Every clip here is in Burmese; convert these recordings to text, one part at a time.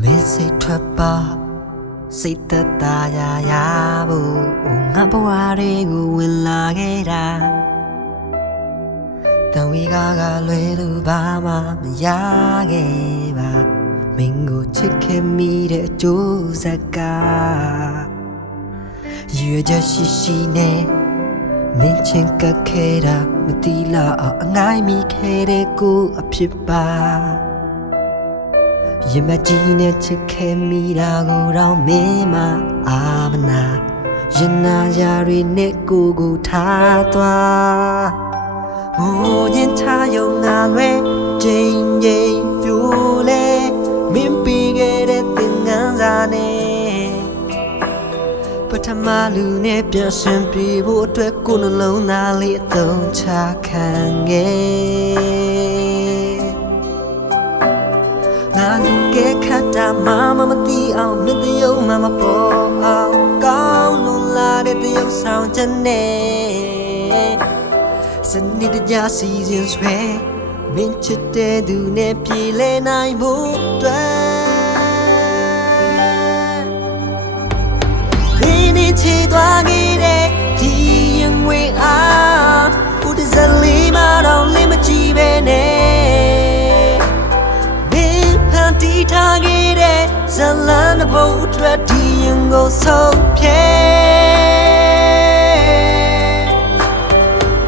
မင်းစိတ်ထွက်ပါစိတ်သက်သာရဖို့ငါဘဝတွေကိုဝင်လာခဲ့တာတန်ဝေကလွယ်လို့ဘာမှမရခဲ့ပါမင်းကိုချစ်ခဲ့မိတဲ့အကျိုးဆက်ကရွေချက်ရှိနဲ့မင်းချင်းကခဲ့တာမတိလားအငိုင်းမိခဲ့တဲ့ကိုအဖြစ်ပါရင်မကြီးနဲ့ချစ်ခဲ့မိတာကိုတော့မင်းမအာမနာရင်နာရတွေနဲ့ကိုထားသွားဟိုရင်ထားယုံနာလွဲချိန်ချိန်ပြိုလဲမင်းပြီးခဲ့တဲ့သင်္ကန်းစာနဲ့ပထမလူနဲ့ပြန်ရှင်ပြေဖို့အတွက်ကိုယ်နှလုံးသားလေးအသုံးချခံခဲ့ငါလူကဲခတ်တာမသိအောင်မြတ်တယုံမပေါ်အောင်ကောင်းလုံးလာတဲ့တယုံဆောင်ချက်နဲ့စနစ်တကျစီစဉ်ဆွဲမင်းချစ်တဲ့သူနဲ့ပြေလဲနိုင်ဖို့အတွက်ဒီနေ့ချီသွားခဲ့တဲ့ဒီရင်ဝေအားဦးတစလေးမတော့လင်းမကြည့်ပဲနဲ့တီထားခဲ့တဲ့ဇလန်ဘုံအတွက်ဒီရင်ကိုဆုံးဖြဲ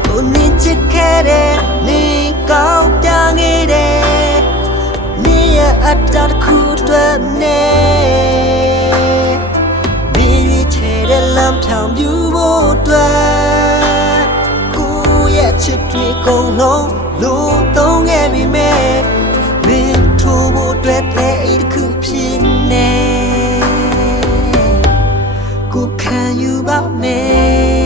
ကိုနေချစ်ခဲ့တဲ့နေကောင်းပြခဲ့တဲ့နေရအတ္တတစ်ခုအတွက်နဲ့မိရွေးချယ်တဲ့လမ်းဖြောင်ပြူဖို့အတွက်ကိုရဲ့ချစ်တွေကုန်လုံးလို့သုံးခဲ့ပြီမဲ့တွေ့တဲ့อีกခုဖြစ်နေကိုခံယူပါမယ်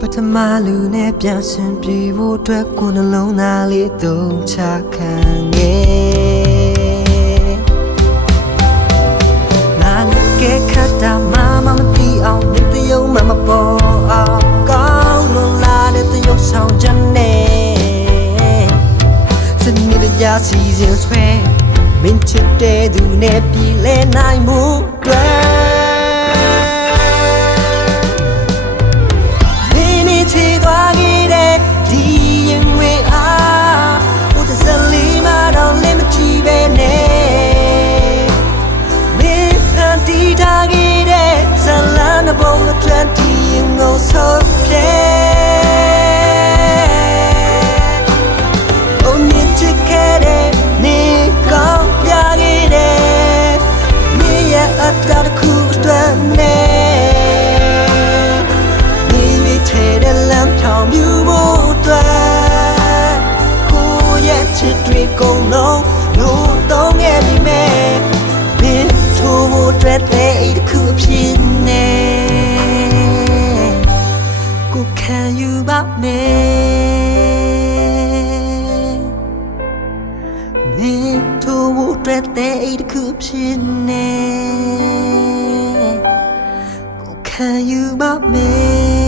ပထမလူနဲ့ပြန်ရှင်ပြေဖို့အတွက်ကိုယ်နှလုံးသားလေးသုံးချခံခဲ့ငါလူကဲခတ်တာမသိအောင်မြတ်တယုံမပေါ်အောင်ကောင်းလုံးလာတဲ့တယုံဆောင်ချက်နဲ့စနစ်တကျစီစဉ်ဆွဲမင်းချစ်တဲ့သူနဲ့ပြေလဲနိုင်မှုအတွက်ချီသွားခဲ့တဲ့ဒီရင်ဝေအားဦးတစလေးမတော့လင်းမကြည့်ပဲနဲ့မင်းဖန်တီးထားခဲ့တဲ့ဇလန်ဘုံအတွက်ဒီရင်ကိုဆုံးဖြဲအိုမြင့်ချစ်ခဲ့တဲ့နေကောင်းပြခဲ့တဲ့နေရအတ္တတစ်ခုအတွက်နဲ့မြူဖို့အတွက်ကိုရဲ့ချစ်တွေကုန်လုံးလို့သုံးခဲ့ပြီမဲ့မင်းထိုးဖို့အတွက်တဲ့อีกခုဖြစ်နေကိုခံယူပါမယ်မင်းထိုးဖို့အတွက်တဲ့อีกခုဖြစ်နေကိုခံယူပါမယ်